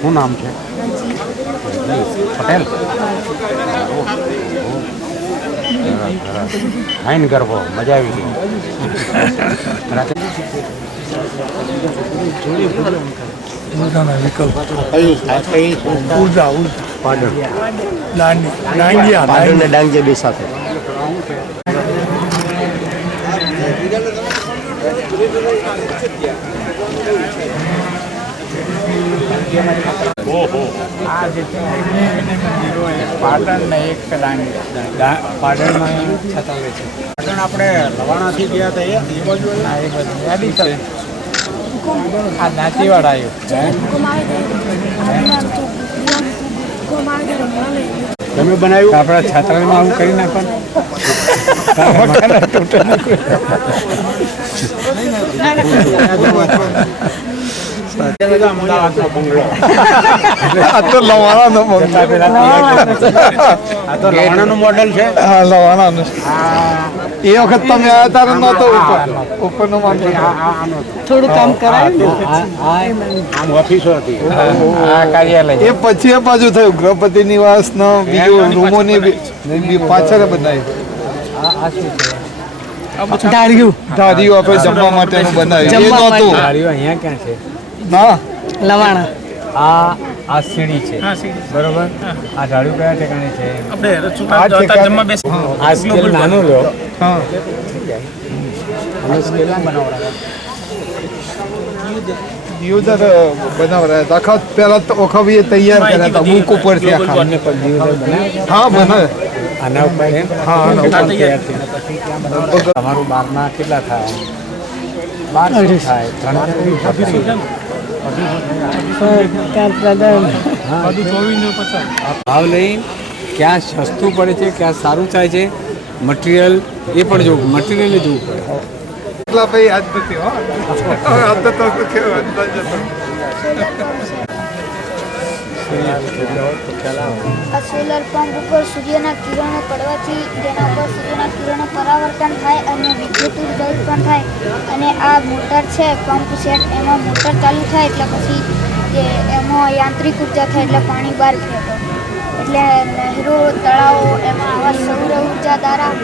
શું નામ છે? પટેલ. ફાઇન ગરબો, મજા આવી ગઈ. ડાંગી બે સાથે આ જે છે મંદિરો પાટણ ને એક પાટણમાં છતાવે છે. પાટણ આપણે લવાણાથી ગયા હતા એ બાજુ આ એ બધું યાદી છે. આ નાચીવાડ આવ્યું તમે બનાવ્યું? આપણા છાત્રામાં આવું કરી નાખો લવાણાનું મોડલ છે. હા લવાણાનું એ વખત તમે આવ્યા તારે નહોતો ઉપરનો થોડું કામ કરાયું આમ ઓફિસો હતી. કાર્યાલય એ પછી એ બાજુ થયું ગૃહપતિ નિવાસ નો બીજું રૂમોની પાછળ બનાવી ધારીઓ આપણે જમવા માટેનું બનાવ્યું એ નહોતું. અહીંયા ક્યાં છે? ના લવાણા આ સીડી છે બરોબર. આ ઝાડુ કયા ઠેકાણે છે? આ સ્કેલ નાનું લો. હા દિયોદર બનાવરા હતા આખા પહેલા તો ઓખવીએ તૈયાર કર્યા હતા બુક ઉપરથી આખા. હા બનાવે આના ઉપર એમ? હા આના ઉપર. તમારું બારના કેટલા થાય? 12 થાય. 3 ભાવ લઈ ક્યાં સસ્તું પડે છે, ક્યાં સારું થાય છે, મટીરિયલ એ પણ જોવું, મટીરિયલ જોવું પડે. એટલા ભાઈ આજ નથી હો આજ તો કેવું આ સોલર પંપ ઉપર સૂર્યના કિરણો પડવાથી તેના ઉપર સૂર્યના કિરણો પરાવર્તન થાય અને વિદ્યુત ઉત્પન્ન થાય અને આ મોટર છે પંપ સેટ એમાં મોટર ચાલુ થાય એટલે પછી એમાં યાંત્રિક ઉર્જા થાય એટલે પાણી બહાર ફેંકો. એટલે નહેરો તળાવો એમાં આવા સૌર ઉર્જા દ્વારા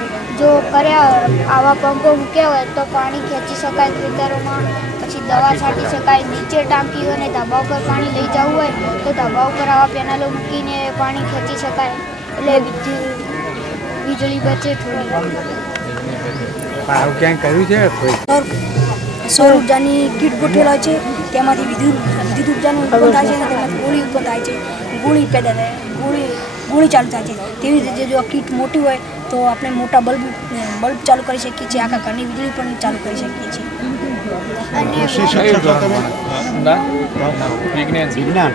જો કર્યા આવા પંપો મૂક્યા હોય તો પાણી ખેંચી શકાય ખેતરોમાં. પછી દવા છાંટી શકાય. નીચે ટાંકી અને ધાબા ઉપર પાણી લઈ જવું હોય તો ધાબા ઉપર આવા પેનલો મૂકીને પાણી ખેંચી શકાય. એટલે વીજળી બચે થોડી. આવું ક્યાંય કર્યું છે કોઈ? સૌર ઉર્જાની કીટ ગોઠવેલા છે તેમાંથી વિદ્યુત ઉર્જાનું ઉત્પન્ન થાય છે અને તેમાંથી ગોળી ઉત્પન્ન થાય છે. ગોળી પેદા થાય ગોળી ચાલુ થાય છે. તેવી રીતે જો આ કીટ મોટી હોય તો આપણે મોટા બલ્બ ચાલુ કરી શકીએ છીએ. આખા ઘરની વીજળી પણ ચાલુ કરી શકીએ છીએ. અને વિજ્ઞાન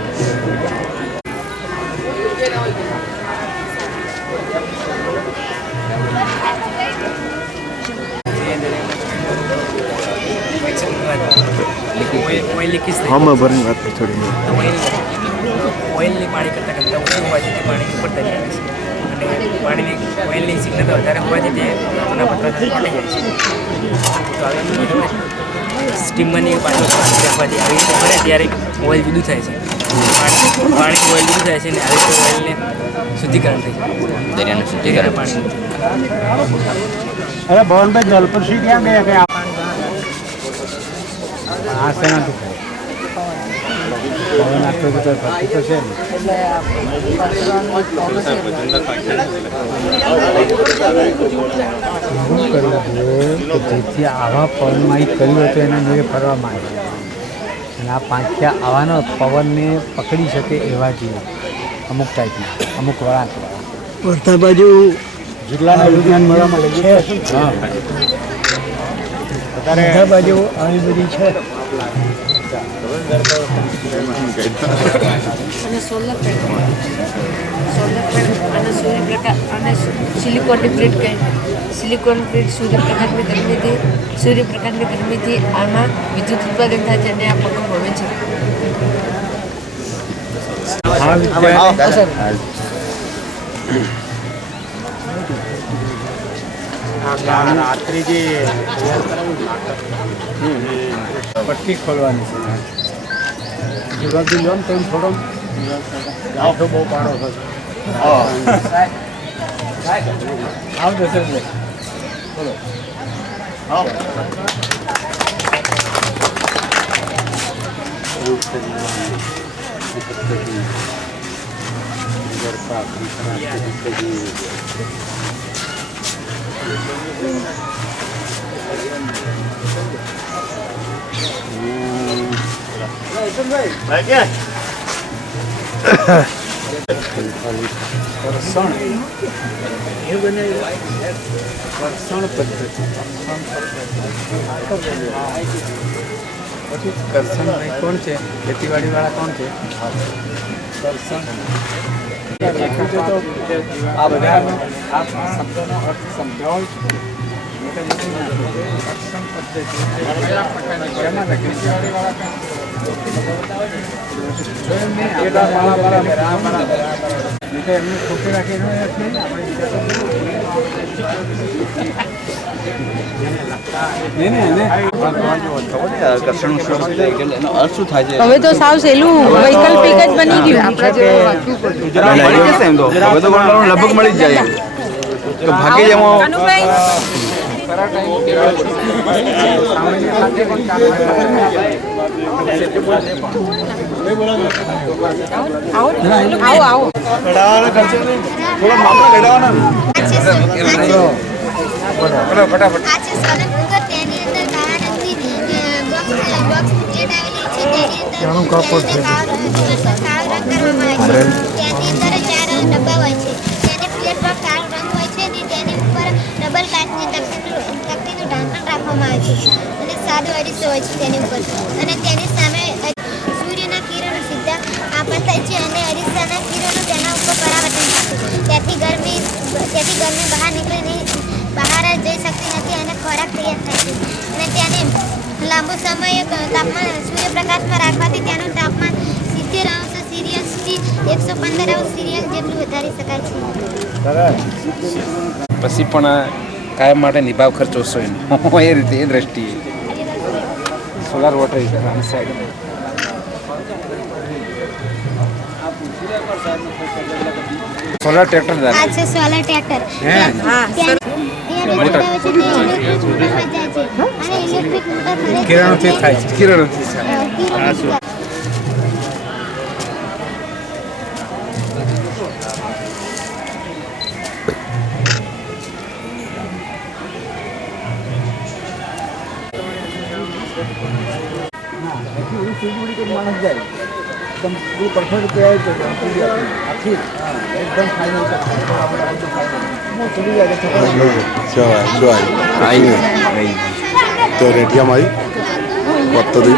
આમાં ભરની વાત થોડી ઓઇલની પાણી કરતાં ઓછું હોવાથી તે પાણી ઉપર તરી આવે છે અને પાણીની ઓઇલની સિગ્નતા વધારે હોવાથી તે એના પતરા ફાટી જાય છે. તો આવી સ્ટીમરની પાછળ પાણી રાખવાથી આવી રીતે ભરે ત્યારે ઓઇલ જુદું થાય છે. પાણી ઓઇલ જુદું થાય છે અને આવી રીતે ઓઇલને શુદ્ધિકરણ થઈ જાય. દરિયાનું શુદ્ધિકરણ પાણી. અરે ભવનભાઈ જલપરસિંહ ક્યાં ગયા કે આ શેનાથી થાય? પવન આટલો બધો થતું તો છે ને. શું કરવું જોઈએ કે જેથી આવા પવનમાં કર્યું હતું એના જોડે ફરવા માંગે અને આ પાંખ્યા આવાનો પવનને પકડી શકે એવા જોઈએ અમુક ટાઈપના, અમુક વળાંકવાળા. વર્ધા બાજુ જિલ્લાના વિજ્ઞાન મેળામાં લઈ ગયા છે. વર્ધા બાજુ આવી બધી છે. અને સોલર પેનલ અને સૂર્યપ્રકાશ અને સિલિકોનની પ્લેટ કહે. સિલિકોન પ્લેટ સૂર્યપ્રકાશની ગરમીથી આમાં વિદ્યુત ઉત્પાદન થાય છે અને આ પંખો ભરે છે. રાત્રે જે પટ્ટી ખોલવાની છે. સુરતથી લો ને તો થોડો ગાંઠો બહુ પાડો થશે. આવજો સર. બોલો. કરસણ પદ્ધતિ. પછી કરસનભાઈ કોણ છે? ખેતીવાડીવાળા કોણ છે? કરસન. આ બધા આ શબ્દોનો અર્થ સમજાવો છો. કરસન પદ્ધતિ શેમાં લખી? એમને ખોટી રાખીને હવે તો સાવ સહેલું વૈકલ્પિક જ બની ગયું. લગભગ મળી જ જાય તો ભાગી જવા. ફટાફટ આ છે સોલર કુકર. તેની અંદર કાળા રંગની બોક્સ પ્લેટ આવેલી છે. તેની અંદર કાળો રંગ કરવામાં આવે છે. તેની અંદર 4 ડબ્બા હોય છે. તેની પ્લેટ પર કાળો રંગ હોય છે અને તેની ઉપર ડબલ કાચની તકતીનું ઢાંકણ રાખવામાં આવે છે અને સાદો અરીસો હોય છે તેની ઉપર. અને તેની સામે સૂર્યના કિરણો સીધા આપણ થાય છે અને અરીસાના કિરણો તેના ઉપર પરાવર્તન થાય છે. તેથી ગરમી બહાર નીકળે નહીં, બહાર જ જઈ શકતી નથી અને ખોરાક તૈયાર થાય છે. અને તેને લાંબો સમય તાપમાન સૂર્યપ્રકાશમાં રાખવાથી તેનું તાપમાન 70°C થી 115°C જેટલું વધારી શકાય છે. પછી પણ કાયમ માટે નિભાવ ખર્ચ ઓછો એ રીતે એ દ્રષ્ટિએ સોલાર વોટર હીટર આની સાઈડ. સોલાર ટ્રેક્ટર આ છે સોલર ટ્રેક્ટર. કિરણોથી થાય છે. કિરણોથી થાય. માણસ જાય એકદમ પરફેક્ટ આખી એકદમ ફાઇનલ তো রেডিয়াম আই কত দিন